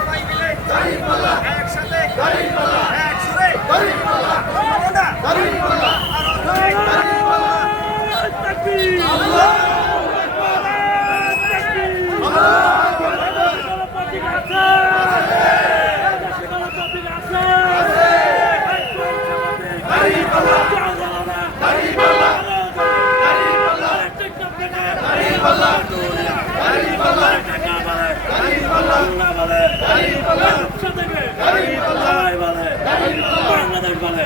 সবাই মিলে একসাথে এক সুরে বাংলাদেশ বলে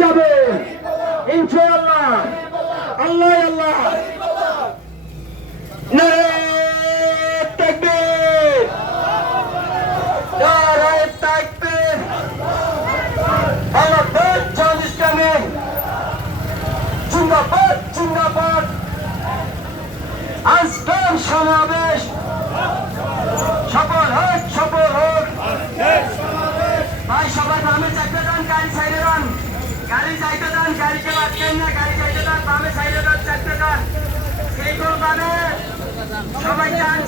যাবে ইনশাআল্লাহ। আল্লাহ আল্লাহ নারে তাকবীর নারে তাকবীর। বাংলাদেশ জামাত ইসলামী জিন্দাবাদ জিন্দাবাদ। আজকের সমাবেশ সফল হোক সফল হোক। ভাই সবাই বামে চাইতে দেন, গাড়ি সাইডে দেন, গাড়ি চাইতে দেন, গাড়িকে আটকেন না, গাড়ি চাইতে দেন, বামে সাইডে দেন, চাইতে দেন। সেই কোন বামে সবাই যান।